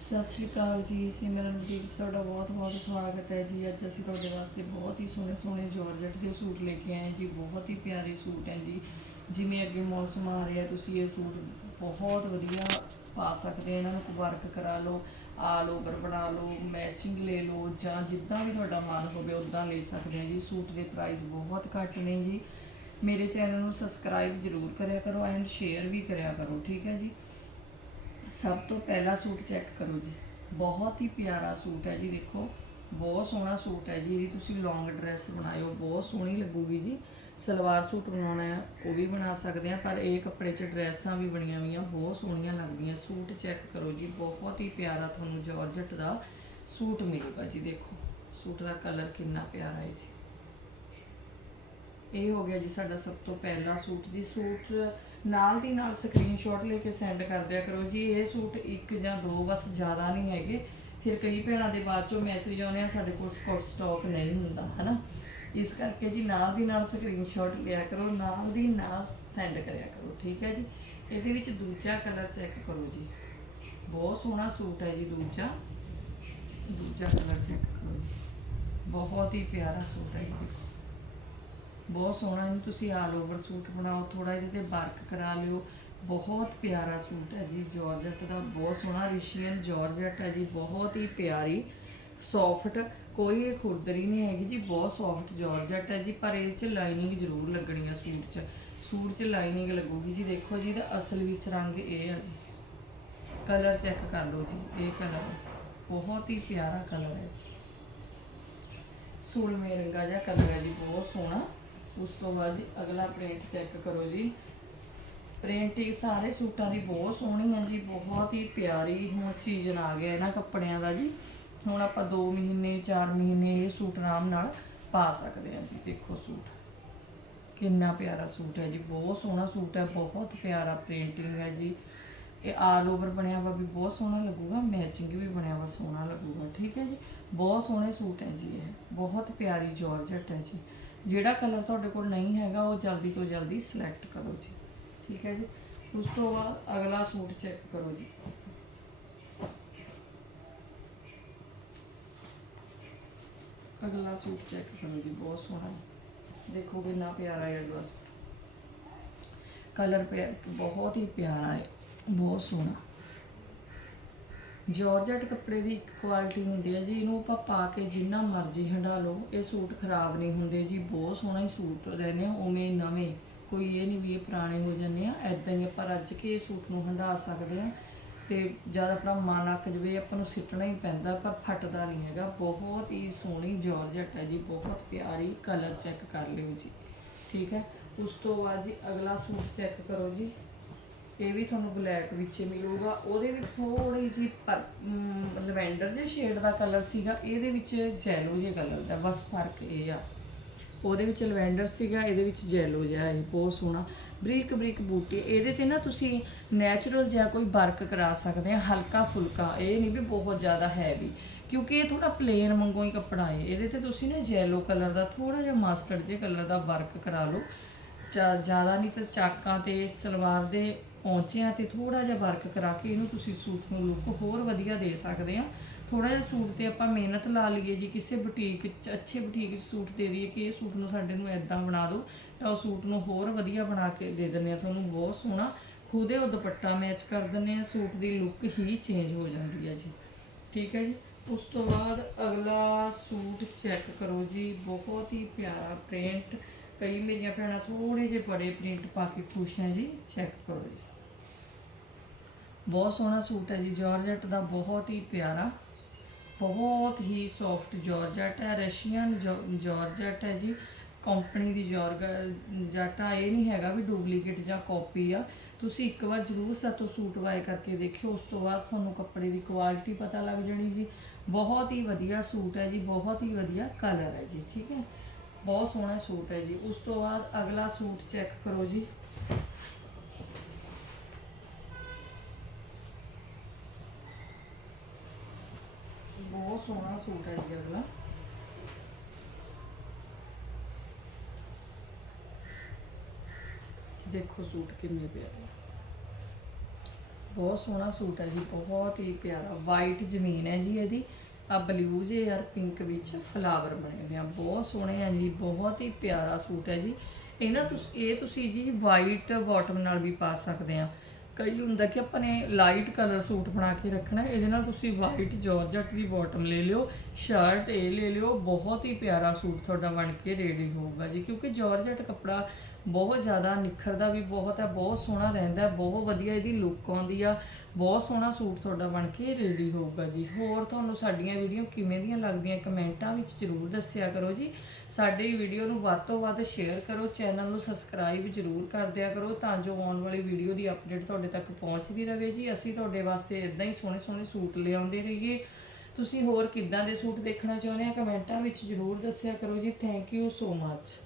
ਸਤਿ ਸ਼੍ਰੀ ਅਕਾਲ ਜੀ ਸਿਮਰਨਦੀਪ ਜੀ ਤੁਹਾਡਾ ਬਹੁਤ ਬਹੁਤ ਸਵਾਗਤ ਹੈ ਜੀ। ਅੱਜ ਅਸੀਂ ਤੁਹਾਡੇ ਵਾਸਤੇ ਬਹੁਤ ਹੀ ਸੋਹਣੇ ਸੋਹਣੇ ਜਾਰਜਟ ਦੇ ਸੂਟ ਲੈ ਕੇ ਆਏ ਜੀ। ਬਹੁਤ ਹੀ ਪਿਆਰੇ ਸੂਟ ਹੈ ਜੀ। ਜਿਵੇਂ ਅੱਗੇ ਮੌਸਮ ਆ ਰਿਹਾ, ਤੁਸੀਂ ਇਹ ਸੂਟ ਬਹੁਤ ਵਧੀਆ ਪਾ ਸਕਦੇ ਹੋ। ਇਹਨਾਂ ਨੂੰ ਵਰਕ ਕਰਾ ਲਓ ਆਲ ਓਵਰ ਬਣਾ ਲਓ ਮੈਚਿੰਗ ਲੈ ਲਓ, ਜਾਂ ਜਿੱਦਾਂ ਵੀ ਤੁਹਾਡਾ ਮਨ ਹੋਵੇ ਉਦਾਂ ਲੈ ਸਕਦੇ ਹੋ ਜੀ। ਸੂਟ ਦੇ ਪ੍ਰਾਈਸ ਬਹੁਤ ਘੱਟ ਨੇ ਜੀ। ਮੇਰੇ ਚੈਨਲ ਨੂੰ ਸਬਸਕ੍ਰਾਈਬ ਜ਼ਰੂਰ ਕਰਿਆ ਕਰੋ ਐਂਡ ਸ਼ੇਅਰ ਵੀ ਕਰਿਆ ਕਰੋ, ਠੀਕ ਹੈ ਜੀ। ਸਭ ਤੋਂ ਪਹਿਲਾ ਸੂਟ ਚੈੱਕ ਕਰੋ ਜੀ। ਬਹੁਤ ਹੀ ਪਿਆਰਾ ਸੂਟ ਹੈ ਜੀ, ਦੇਖੋ। ਬਹੁਤ ਸੋਹਣਾ ਸੂਟ ਹੈ ਜੀ, ਇਹਦੀ ਤੁਸੀਂ ਲੌਂਗ ਡਰੈਸ ਬਣਾਇਓ, ਬਹੁਤ ਸੋਹਣੀ ਲੱਗੂਗੀ ਜੀ। ਸਲਵਾਰ ਸੂਟ ਬਣਾਉਣਾ ਹੈ, ਉਹ ਵੀ ਬਣਾ ਸਕਦੇ ਆ ਪਰ ਇਹ ਕੱਪੜੇ 'ਚ ਡਰੈਸਾਂ ਵੀ ਬਣੀਆਂ ਹੋਈਆਂ, ਬਹੁਤ ਸੋਹਣੀਆਂ ਲੱਗਦੀਆਂ। ਸੂਟ ਚੈੱਕ ਕਰੋ ਜੀ, ਬਹੁਤ ਹੀ ਪਿਆਰਾ ਤੁਹਾਨੂੰ ਜਾਰਜਟ ਦਾ ਸੂਟ ਮਿਲੂਗਾ ਜੀ, ਦੇਖੋ। ਸੂਟ ਦਾ ਕਲਰ ਕਿੰਨਾ ਪਿਆਰਾ ਹੈ ਜੀ। ਇਹ ਹੋ ਗਿਆ ਜੀ ਸਾਡਾ ਸਭ ਤੋਂ ਪਹਿਲਾ ਸੂਟ ਜੀ। ਸੂਟ ਨਾਲ ਦੀ ਨਾਲ ਸਕਰੀਨਸ਼ਾਟ ਲੈ ਕੇ ਸੈਂਡ ਕਰ ਦਿਆ ਕਰੋ ਜੀ। ਇਹ ਸੂਟ ਇੱਕ ਜਾਂ ਦੋ ਬਸ ਜ਼ਿਆਦਾ ਨਹੀਂ ਹੈਗੇ। ਫਿਰ ਕਈ ਭੈਣਾਂ ਦੇ ਬਾਅਦ ਚੋਂ ਮੈਸੇਜ ਆਉਂਦੇ ਆ, ਸਾਡੇ ਕੋਲ ਸਪੋਰਟ ਸਟਾਕ ਨਹੀਂ ਹੁੰਦਾ, ਹਨਾ? ਇਸ ਕਰਕੇ ਜੀ ਨਾਲ ਦੀ ਨਾਲ ਸਕਰੀਨਸ਼ਾਟ ਲਿਆ ਕਰੋ, ਨਾਲ ਦੀ ਨਾਲ ਸੈਂਡ ਕਰਿਆ ਕਰੋ, ਠੀਕ ਹੈ ਜੀ? ਇਹਦੇ ਵਿੱਚ ਦੂਜਾ ਕਲਰ ਚੈੱਕ ਕਰੋ ਜੀ। ਬਹੁਤ ਸੋਹਣਾ ਸੂਟ ਹੈ ਜੀ ਦੂਜਾ। ਦੂਜਾ ਕਲਰ ਚੈੱਕ ਕਰੋ ਜੀ। ਬਹੁਤ ਹੀ ਪਿਆਰਾ ਸੂਟ ਹੈ ਜੀ। ਬਹੁਤ ਸੋਹਣਾ ਇਹਨੂੰ ਤੁਸੀਂ ਆਲ ਓਵਰ ਸੂਟ ਬਣਾਓ ਥੋੜਾ ਇਹਦੇ ਤੇ ਵਰਕ ਕਰਾ ਲਿਓ। ਬਹੁਤ ਪਿਆਰਾ ਸੂਟ ਹੈ ਜੀ ਜਾਰਜਟ ਦਾ, ਬਹੁਤ ਸੋਹਣਾ ਰਿਸ਼ੀਅਨ ਜਾਰਜਟ ਹੈ ਜੀ, ਬਹੁਤ ਹੀ ਪਿਆਰੀ ਸੌਫਟ ਕੋਈ ਇਹ ਖੁਰਦਰੀ ਨਹੀਂ ਹੈਗੀ ਜੀ, ਬਹੁਤ ਸੌਫਟ ਜਾਰਜਟ ਹੈ ਜੀ, ਪਰ ਇਹ ਚ ਲਾਈਨਿੰਗ ਜ਼ਰੂਰ ਲੱਗਣੀ ਆ ਸੂਟ 'ਚ। ਸੂਟ 'ਚ ਲਾਈਨਿੰਗ ਲੱਗੂਗੀ ਜੀ, ਦੇਖੋ ਜੀ, ਇਹਦਾ ਅਸਲ ਵਿੱਚ ਰੰਗ ਇਹ ਆ ਜੀ। ਕਲਰ ਚੈੱਕ ਕਰ ਲਓ ਜੀ, ਇਹ ਕਲਰ ਬਹੁਤ ਹੀ ਪਿਆਰਾ ਕਲਰ ਹੈ ਜੀ। ਸੂਲਮੇ ਰੰਗਾ ਜਿਹਾ ਕਲਰ ਹੈ ਜੀ, ਬਹੁਤ ਸੋਹਣਾ। ਉਸ ਤੋਂ ਬਾਅਦ ਜੀ ਅਗਲਾ ਪ੍ਰਿੰਟ ਚੈੱਕ ਕਰੋ ਜੀ। ਪ੍ਰਿੰਟਿੰਗ ਸਾਰੇ ਸੂਟਾਂ ਦੀ ਬਹੁਤ ਸੋਹਣੀ ਹੈ ਜੀ, ਬਹੁਤ ਹੀ ਪਿਆਰੀ ਹੁਣ ਸੀਜ਼ਨ ਆ ਗਿਆ ਇਹਨਾਂ ਕੱਪੜਿਆਂ ਦਾ ਜੀ। ਹੁਣ ਆਪਾਂ 2 ਮਹੀਨੇ 4 ਮਹੀਨੇ ਇਹ ਸੂਟ ਆਰਾਮ ਨਾਲ ਪਾ ਸਕਦੇ ਹਾਂ ਜੀ, ਦੇਖੋ ਸੂਟ। ਕਿੰਨਾ ਪਿਆਰਾ ਸੂਟ ਹੈ ਜੀ, ਬਹੁਤ ਸੋਹਣਾ ਸੂਟ ਹੈ, ਬਹੁਤ ਪਿਆਰਾ ਪ੍ਰਿੰਟਿੰਗ ਹੈ ਜੀ। ਇਹ ਆਲ ਓਵਰ ਬਣਿਆ ਵਾ ਵੀ ਬਹੁਤ ਸੋਹਣਾ ਲੱਗੂਗਾ ਮੈਚਿੰਗ ਵੀ ਬਣਿਆ ਵਾ ਸੋਹਣਾ ਲੱਗੂਗਾ, ਠੀਕ ਹੈ ਜੀ। ਬਹੁਤ ਸੋਹਣੇ ਸੂਟ ਹੈ ਜੀ ਇਹ, ਬਹੁਤ ਪਿਆਰੀ ਜਾਰਜਟ ਹੈ ਜੀ। ਜਿਹੜਾ ਕਲਰ ਤੁਹਾਡੇ ਕੋਲ ਨਹੀਂ ਹੈਗਾ, ਉਹ ਜਲਦੀ ਤੋਂ ਜਲਦੀ ਸਿਲੈਕਟ ਕਰੋ ਜੀ। ਠੀਕ ਹੈ ਜੀ? ਉਸ ਤੋਂ ਬਾਅਦ ਅਗਲਾ ਸੂਟ ਚੈੱਕ ਕਰੋ ਜੀ। ਅਗਲਾ ਸੂਟ ਚੈੱਕ ਕਰੋ ਜੀ, ਬਹੁਤ ਸੋਹਣਾ ਦੇਖੋ ਕਿੰਨਾ ਪਿਆਰਾ ਹੈ ਅਗਲਾ ਸੂਟ। ਕਲਰ ਬਹੁਤ ਹੀ ਪਿਆਰਾ ਹੈ, ਬਹੁਤ ਸੋਹਣਾ। ਜਾਰਜਟ ਕੱਪੜੇ ਦੀ ਇੱਕ ਕੁਆਲਿਟੀ ਹੁੰਦੀ ਹੈ ਜੀ, ਇਹਨੂੰ ਆਪਾਂ ਪਾ ਕੇ ਜਿੰਨਾ ਮਰਜ਼ੀ ਹੰਡਾ ਲਓ। ਇਹ ਸੂਟ ਖਰਾਬ ਨਹੀਂ ਹੁੰਦੇ ਜੀ, ਬਹੁਤ ਸੋਹਣਾ ਹੀ ਸੂਟ ਰਹਿੰਦੇ ਆ, ਉਵੇਂ ਨਵੇਂ। ਕੋਈ ਇਹ ਨਹੀਂ ਵੀ ਇਹ ਪੁਰਾਣੇ ਹੋ ਜਾਂਦੇ ਆ ਐਦਾਂ ਹੀ ਆਪਾਂ ਰੱਜ ਕੇ ਇਹ ਸੂਟ ਨੂੰ ਹੰਡਾ ਸਕਦੇ ਆ। ਤੇ ਜਦ ਆਪਣਾ ਮਨ ਅੱਕ ਜਵੇ, ਆਪਾਂ ਨੂੰ ਸਿੱਟਣਾ ਹੀ ਪੈਂਦਾ, ਪਰ ਫਟਦਾ ਨਹੀਂ ਹੈਗਾ। ਬਹੁਤ ਹੀ ਸੋਹਣੀ ਜਾਰਜਟ ਹੈ ਜੀ, ਬਹੁਤ ਪਿਆਰੀ ਕਲਰ ਚੈੱਕ ਕਰ ਲਿਓ ਜੀ। ਠੀਕ ਹੈ? ਉਸ ਤੋਂ ਬਾਅਦ ਜੀ ਅਗਲਾ ਸੂਟ ਚੈੱਕ ਕਰੋ ਜੀ। ਇਹ ਵੀ ਤੁਹਾਨੂੰ ਬਲੈਕ ਵਿੱਚ ਹੀ ਮਿਲੂਗਾ। ਉਹਦੇ ਵਿੱਚ ਥੋੜੀ ਜੀ ਪਰ ਲਵੈਂਡਰ ਜੇ ਸ਼ੇਡ ਦਾ ਕਲਰ ਸੀਗਾ, ਇਹਦੇ ਵਿੱਚ ਜੈਲੋ ਜੇ ਕਲਰ ਦਾ, ਬਸ ਫ਼ਰਕ ਇਹ ਆ। ਉਹਦੇ ਵਿੱਚ ਲਵੈਂਡਰ ਸੀਗਾ, ਇਹਦੇ ਵਿੱਚ ਜੈਲੋ ਜਿਹਾ ਹੈ ਬਹੁਤ ਸੋਹਣਾ। ਬਰੀਕ ਬਰੀਕ ਬੂਟੇ, ਇਹਦੇ ਤੇ ਨਾ ਤੁਸੀਂ ਨੈਚੁਰਲ ਜਿਹਾ ਕੋਈ ਵਰਕ ਕਰਾ ਸਕਦੇ ਆ, ਹਲਕਾ ਫੁਲਕਾ, ਇਹ ਨਹੀਂ ਵੀ ਬਹੁਤ ਜ਼ਿਆਦਾ ਹੈਵੀ ਕਿਉਂਕਿ ਇਹ ਥੋੜਾ ਪਲੇਨ ਮੰਗੋ ਹੀ ਕੱਪੜਾ ਹੈ ਇਹਦੇ ਤੇ ਤੁਸੀਂ ਨਾ ਜੈਲੋ ਕਲਰ ਦਾ ਥੋੜਾ ਜਿਹਾ ਮਸਟਰਡ ਜੇ ਕਲਰ ਦਾ ਵਰਕ ਕਰਾ ਲਓ। ਚਾ- ਜ਼ਿਆਦਾ ਨਹੀਂ ਤਾਂ ਚਾਕਾਂ ਤੇ ਸਲਵਾਰ ਦੇ ਪਹੁੰਚਿਆ ਤੇ ਥੋੜਾ ਜਿਹਾ ਵਰਕ ਕਰਾ ਕੇ ਇਹਨੂੰ ਤੁਸੀਂ ਸੂਟ ਨੂੰ ਲੁੱਕ ਹੋਰ ਵਧੀਆ ਦੇ ਸਕਦੇ ਆ ਥੋੜਾ ਜਿਹਾ ਸੂਟ ਤੇ ਆਪਾਂ ਮਿਹਨਤ ਲਾ ਲਈਏ ਜੀ, ਕਿਸੇ ਬੁਟੀਕ 'ਚ, ਅੱਛੇ ਬੁਟੀਕ 'ਚ ਸੂਟ ਦੇ ਦਈਏ ਕਿ ਇਹ ਸੂਟ ਨੂੰ ਸਾਡੇ ਨੂੰ ਐਦਾਂ ਬਣਾ ਦਿਓ ਤਾਂ ਉਹ ਸੂਟ ਨੂੰ ਹੋਰ ਵਧੀਆ ਬਣਾ ਕੇ ਦੇ ਦਿੰਦੇ ਆ। ਤੁਹਾਨੂੰ ਬਹੁਤ ਸੋਹਣਾ ਖੁਦੇ ਉਹ ਦੁਪੱਟਾ ਮੈਚ ਕਰ ਦਿੰਦੇ ਆ, ਸੂਟ ਦੀ ਲੁੱਕ ਹੀ ਚੇਂਜ ਹੋ ਜਾਂਦੀ ਹੈ ਜੀ। ਠੀਕ ਹੈ ਜੀ? ਉਸ ਤੋਂ ਬਾਅਦ ਅਗਲਾ ਸੂਟ ਚੈੱਕ ਕਰੋ ਜੀ, ਬਹੁਤ ਹੀ ਪਿਆਰਾ ਪ੍ਰਿੰਟ ਕਈ ਮੇਰੀਆਂ ਭੈਣਾਂ ਥੋੜੇ ਜਿਹੇ ਬੜੇ ਪ੍ਰਿੰਟ ਪਾ ਕੇ ਖੁਸ਼ ਹੈ ਜੀ ਚੈੱਕ ਕਰੋ ਜੀ। ਬਹੁਤ ਸੋਹਣਾ ਸੂਟ ਹੈ ਜੀ, ਜਾਰਜਟ ਦਾ ਬਹੁਤ ਹੀ ਪਿਆਰਾ, ਬਹੁਤ ਹੀ ਸੌਫਟ ਜਾਰਜਟ ਹੈ, ਰਸ਼ੀਅਨ ਜਾਰਜਟ ਹੈ ਜੀ ਕੰਪਨੀ ਦੀ ਜਾਰਜਟ ਆ, ਇਹ ਨਹੀਂ ਹੈਗਾ ਵੀ ਡੁਪਲੀਕੇਟ ਜਾਂ ਕਾਪੀ ਆ, ਤੁਸੀਂ ਇੱਕ ਵਾਰ ਜ਼ਰੂਰ ਸਾਤੋਂ ਸੂਟ ਵਾਏ ਕਰਕੇ ਦੇਖਿਓ, ਉਸ ਤੋਂ ਬਾਅਦ ਤੁਹਾਨੂੰ ਕੱਪੜੇ ਦੀ ਕੁਆਲਿਟੀ ਪਤਾ ਲੱਗ ਜਾਣੀ ਜੀ, ਬਹੁਤ ਹੀ ਵਧੀਆ ਸੂਟ ਹੈ ਜੀ, ਬਹੁਤ ਹੀ ਵਧੀਆ ਕਲਰ ਹੈ ਜੀ, ਠੀਕ ਹੈ, ਬਹੁਤ ਸੋਹਣਾ ਸੂਟ ਹੈ ਜੀ, ਉਸ ਤੋਂ ਬਾਅਦ ਅਗਲਾ ਸੂਟ ਚੈੱਕ ਕਰੋ ਜੀ। ਬਹੁਤ ਸੋਹਣਾ ਸੂਟ ਹੈ ਜੀ ਅਗਲਾ। ਦੇਖੋ ਸੂਟ ਕਿੰਨੇ ਪਿਆਰੇ। ਬਹੁਤ ਸੋਹਣਾ ਸੂਟ ਹੈ ਜੀ, ਬਹੁਤ ਹੀ ਪਿਆਰਾ। ਵਾਈਟ ਜ਼ਮੀਨ ਹੈ ਜੀ ਇਹਦੀ। ਆ ਬਲੂ ਜੇ ਯਾਰ ਪਿੰਕ ਵਿੱਚ ਫਲਾਵਰ ਬਣੇ ਹੋਏ ਆ। ਬਹੁਤ ਸੋਹਣੇ ਆ ਜੀ, ਬਹੁਤ ਹੀ ਪਿਆਰਾ ਸੂਟ ਹੈ ਜੀ। ਇਹਨਾਂ ਤੁਸੀਂ, ਇਹ ਤੁਸੀਂ ਜੀ ਵਾਈਟ ਬਾਟਮ ਨਾਲ ਵੀ ਪਾ ਸਕਦੇ ਆ। ਕਈ ਹੁੰਦਾ ਕਿ ਆਪਾਂ ਨੇ ਲਾਈਟ ਕਲਰ ਸੂਟ ਬਣਾ ਕੇ ਰੱਖਣਾ, ਇਹਦੇ ਨਾਲ ਤੁਸੀਂ ਵਾਈਟ ਜਾਰਜਟ ਦੀ ਬਾਟਮ ਲੈ ਲਿਓ ਸ਼ਰਟ ਇਹ ਲੈ ਲਿਓ, ਬਹੁਤ ਹੀ ਪਿਆਰਾ ਸੂਟ ਤੁਹਾਡਾ ਬਣ ਕੇ ਰੈਡੀ ਹੋਊਗਾ ਜੀ, ਕਿਉਂਕਿ ਜਾਰਜਟ ਕੱਪੜਾ ਬਹੁਤ ਜ਼ਿਆਦਾ ਨਿਖਰਦਾ ਵੀ ਬਹੁਤ ਹੈ ਬਹੁਤ ਸੋਹਣਾ ਰਹਿੰਦਾ ਹੈ, ਬਹੁਤ ਵਧੀਆ ਇਹਦੀ ਲੁੱਕ ਆਉਂਦੀ ਆ ਬਹੁਤ ਸੋਹਣਾ ਸੂਟ ਤੁਹਾਡਾ ਬਣ ਕੇ ਰੈਡੀ ਹੋਊਗਾ ਜੀ। ਹੋਰ ਤੁਹਾਨੂੰ ਸਾਡੀਆਂ ਵੀਡੀਓ ਕਿਵੇਂ ਦੀਆਂ ਲੱਗਦੀਆਂ ਕਮੈਂਟਾਂ ਵਿੱਚ ਜ਼ਰੂਰ ਦੱਸਿਆ ਕਰੋ ਜੀ। ਸਾਡੀ ਵੀਡੀਓ ਨੂੰ ਵੱਧ ਤੋਂ ਵੱਧ ਸ਼ੇਅਰ ਕਰੋ ਚੈਨਲ ਨੂੰ ਸਬਸਕ੍ਰਾਈਬ ਜ਼ਰੂਰ ਕਰ ਦਿਆ ਕਰੋ ਤਾਂ ਜੋ ਆਉਣ ਵਾਲੀ ਵੀਡੀਓ ਦੀ ਅਪਡੇਟ ਤੁਹਾਡੇ ਤੱਕ ਪਹੁੰਚਦੀ ਰਹੇ ਜੀ। ਅਸੀਂ ਤੁਹਾਡੇ ਵਾਸਤੇ ਇਦਾਂ ਹੀ ਸੋਹਣੇ ਸੋਹਣੇ ਸੂਟ ਲਿਆਉਂਦੇ ਰਹੀਏ। ਤੁਸੀਂ ਹੋਰ ਕਿੱਦਾਂ ਦੇ ਸੂਟ ਦੇਖਣਾ ਚਾਹੁੰਦੇ ਆ ਕਮੈਂਟਾਂ ਵਿੱਚ ਜ਼ਰੂਰ ਦੱਸਿਆ ਕਰੋ ਜੀ। Thank you so much